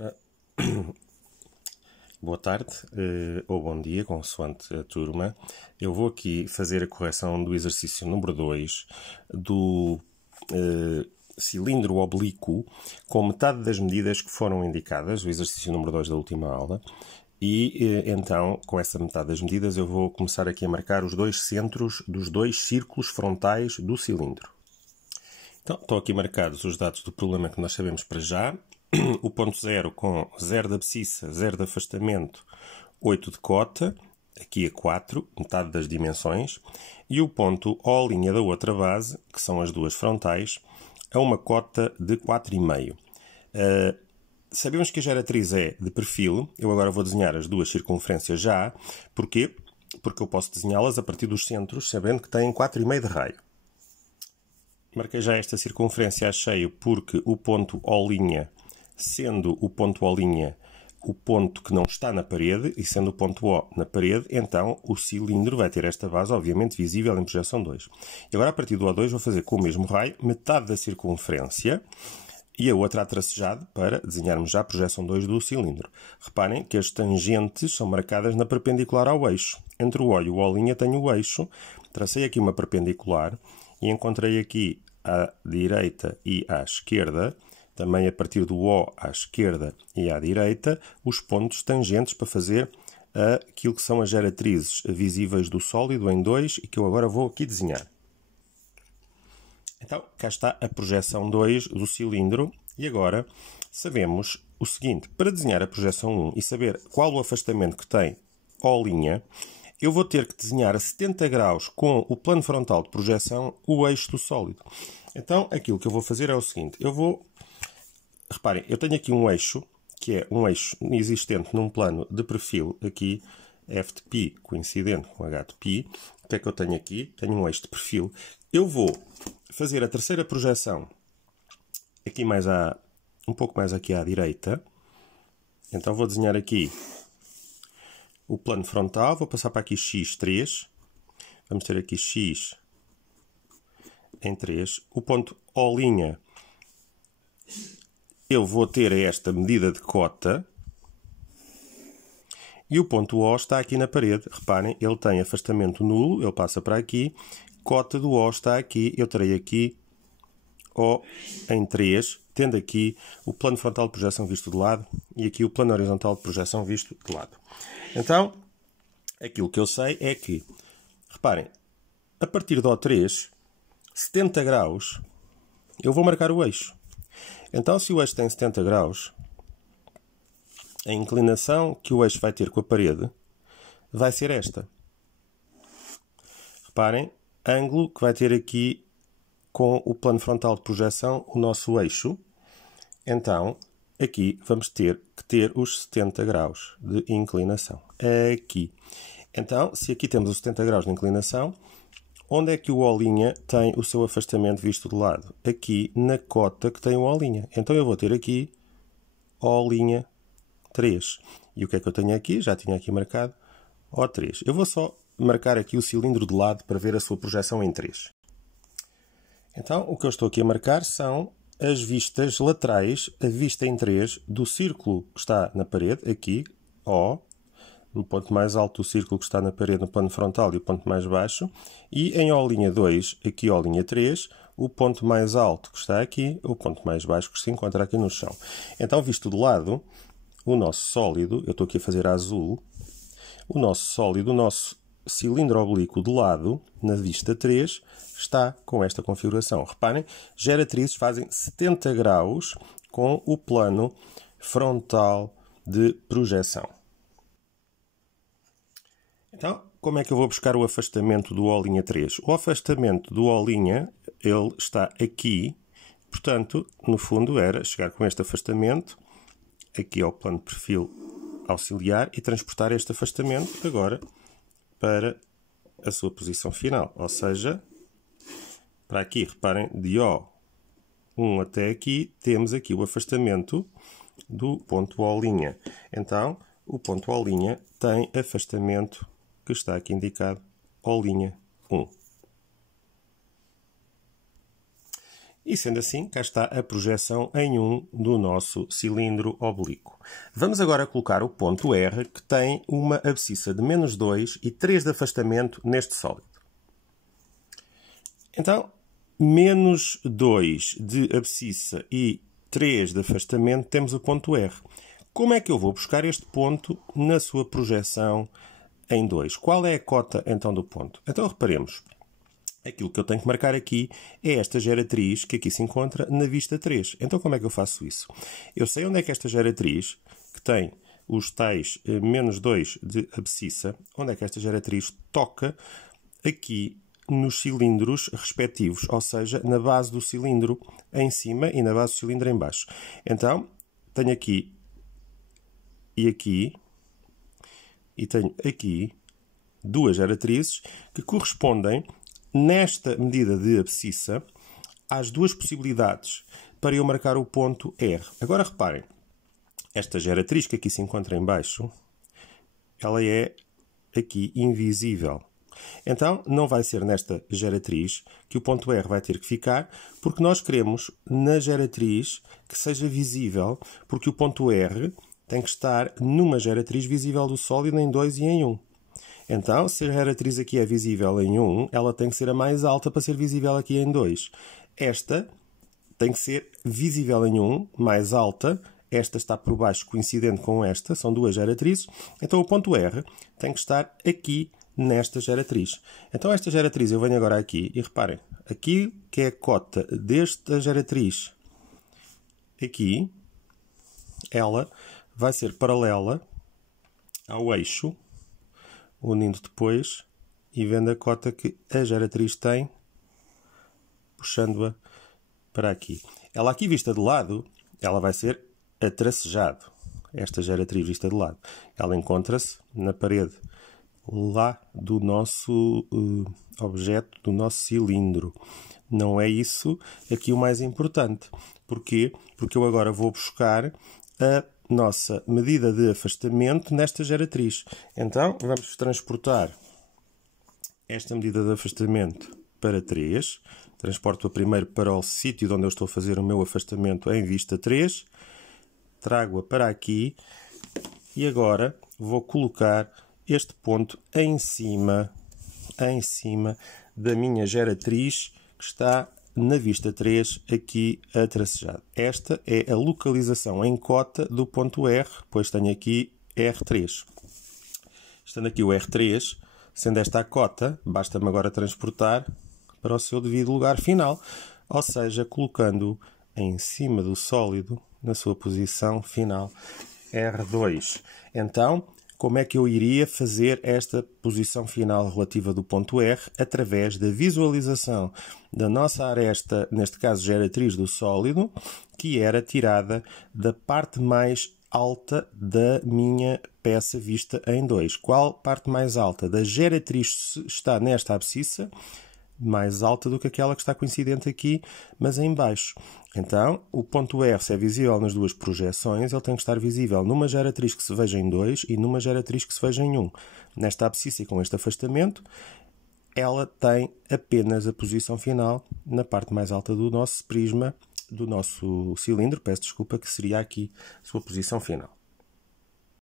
Ora, boa tarde ou bom dia, consoante a turma. Eu vou aqui fazer a correção do exercício número 2 do cilindro oblíquo com metade das medidas que foram indicadas, o exercício número 2 da última aula. E então, com essa metade das medidas, eu vou começar aqui a marcar os dois centros dos dois círculos frontais do cilindro. Então, estão aqui marcados os dados do problema que nós sabemos para já. O ponto 0 com 0 de abscissa, 0 de afastamento, 8 de cota, aqui a 4, metade das dimensões, e o ponto O' da outra base, que são as duas frontais, a uma cota de 4,5. Sabemos que a geratriz é de perfil, eu agora vou desenhar as duas circunferências já. Porquê? Porque eu posso desenhá-las a partir dos centros, sabendo que têm 4,5 de raio. Marquei já esta circunferência a cheio porque o ponto O', sendo o ponto O' o ponto que não está na parede, e sendo o ponto O na parede, então o cilindro vai ter esta base, obviamente, visível em projeção 2. E agora, a partir do O2, vou fazer com o mesmo raio metade da circunferência e a outra a tracejado para desenharmos já a projeção 2 do cilindro. Reparem que as tangentes são marcadas na perpendicular ao eixo. Entre o O e o O' tenho o eixo, tracei aqui uma perpendicular e encontrei aqui à direita e à esquerda, também a partir do O à esquerda e à direita, os pontos tangentes para fazer aquilo que são as geratrizes visíveis do sólido em 2 e que eu agora vou aqui desenhar. Então, cá está a projeção 2 do cilindro e agora sabemos o seguinte: para desenhar a projeção 1 e saber qual o afastamento que tem O', eu vou ter que desenhar a 70 graus com o plano frontal de projeção o eixo do sólido. Então, aquilo que eu vou fazer é o seguinte: reparem, eu tenho aqui um eixo, que é um eixo existente num plano de perfil, aqui, F de π coincidente com H de π. O que é que eu tenho aqui? Tenho um eixo de perfil. Eu vou fazer a terceira projeção, aqui um pouco mais aqui à direita. Então, vou desenhar aqui o plano frontal, vou passar para aqui x3. Vamos ter aqui x em 3. O ponto O', eu vou ter esta medida de cota. E o ponto O está aqui na parede. Reparem, ele tem afastamento nulo, ele passa para aqui. Cota do O está aqui, eu terei aqui O em 3, tendo aqui o plano frontal de projeção visto de lado e aqui o plano horizontal de projeção visto de lado. Então, aquilo que eu sei é que, reparem, a partir do O3, 70 graus, eu vou marcar o eixo. Então, se o eixo tem 70 graus, a inclinação que o eixo vai ter com a parede vai ser esta. Reparem, ângulo que vai ter aqui com o plano frontal de projeção o nosso eixo. Então, aqui vamos ter que ter os 70 graus de inclinação. Aqui. Então, se aqui temos os 70 graus de inclinação, onde é que o O' tem o seu afastamento visto de lado? Aqui na cota que tem o O'. Então, eu vou ter aqui O' 3. E o que é que eu tenho aqui? Já tinha aqui marcado O3. Eu vou só marcar aqui o cilindro de lado para ver a sua projeção em 3. Então, o que eu estou aqui a marcar são as vistas laterais, a vista em 3 do círculo que está na parede, aqui, O, no ponto mais alto do círculo que está na parede, no plano frontal, e o ponto mais baixo, e em O'2, aqui O'3, o ponto mais alto que está aqui, o ponto mais baixo que se encontra aqui no chão. Então, visto de lado, o nosso sólido, eu estou aqui a fazer azul, o nosso sólido, o nosso cilindro oblíquo de lado, na vista 3, está com esta configuração. Reparem, geratrizes fazem 70 graus com o plano frontal de projeção. Então, como é que eu vou buscar o afastamento do O'3? O afastamento do O', ele está aqui, portanto, no fundo era chegar com este afastamento aqui ao plano de perfil auxiliar e transportar este afastamento agora para a sua posição final. Ou seja, para aqui, reparem, de O1 até aqui, temos aqui o afastamento do ponto O'. Então, o ponto O' tem afastamento que está aqui indicado, O'1. E sendo assim, cá está a projeção em 1 do nosso cilindro oblíquo. Vamos agora colocar o ponto R, que tem uma abscissa de -2 e 3 de afastamento neste sólido. Então, -2 de abscissa e 3 de afastamento, temos o ponto R. Como é que eu vou buscar este ponto na sua projeção em 2? Qual é a cota, então, do ponto? Então, reparemos. Aquilo que eu tenho que marcar aqui é esta geratriz que aqui se encontra na vista 3. Então, como é que eu faço isso? Eu sei onde é que esta geratriz, que tem os tais -2 de abscissa, onde é que esta geratriz toca aqui nos cilindros respectivos, ou seja, na base do cilindro em cima e na base do cilindro em baixo. Então, tenho aqui e aqui, e tenho aqui duas geratrizes que correspondem, nesta medida de abscissa, às duas possibilidades para eu marcar o ponto R. Agora reparem, esta geratriz que aqui se encontra em baixo, ela é aqui invisível. Então, não vai ser nesta geratriz que o ponto R vai ter que ficar, porque nós queremos na geratriz que seja visível, porque o ponto R tem que estar numa geratriz visível do sólido em 2 e em 1. Então, se a geratriz aqui é visível em 1, ela tem que ser a mais alta para ser visível aqui em 2. Esta tem que ser visível em 1, mais alta. Esta está por baixo, coincidente com esta. São duas geratrizes. Então, o ponto R tem que estar aqui nesta geratriz. Então, esta geratriz, eu venho agora aqui e reparem. Aqui, que é a cota desta geratriz, aqui, ela vai ser paralela ao eixo, unindo depois e vendo a cota que a geratriz tem, puxando-a para aqui. Ela aqui vista de lado, ela vai ser atracejado. Esta geratriz vista de lado. Ela encontra-se na parede lá do nosso objeto, do nosso cilindro. Não é isso aqui o mais importante. Porquê? Porque eu agora vou buscar a nossa medida de afastamento nesta geratriz. Então, vamos transportar esta medida de afastamento para 3. Transporto-a primeiro para o sítio onde eu estou a fazer o meu afastamento em vista 3. Trago-a para aqui e agora vou colocar este ponto em cima da minha geratriz que está na vista 3, aqui a tracejado. Esta é a localização em cota do ponto R, pois tenho aqui R3. Estando aqui o R3, sendo esta a cota, basta-me agora transportar para o seu devido lugar final, ou seja, colocando-o em cima do sólido, na sua posição final, R2. Então, como é que eu iria fazer esta posição final relativa do ponto R? Através da visualização da nossa aresta, neste caso geratriz do sólido, que era tirada da parte mais alta da minha peça vista em 2. Qual parte mais alta? Da geratriz está nesta abscissa, mais alta do que aquela que está coincidente aqui, mas em baixo. Então, o ponto R, se é visível nas duas projeções, ele tem que estar visível numa geratriz que se veja em 2 e numa geratriz que se veja em 1. Nesta abscissa e com este afastamento, ela tem apenas a posição final na parte mais alta do nosso prisma, do nosso cilindro, peço desculpa, que seria aqui a sua posição final.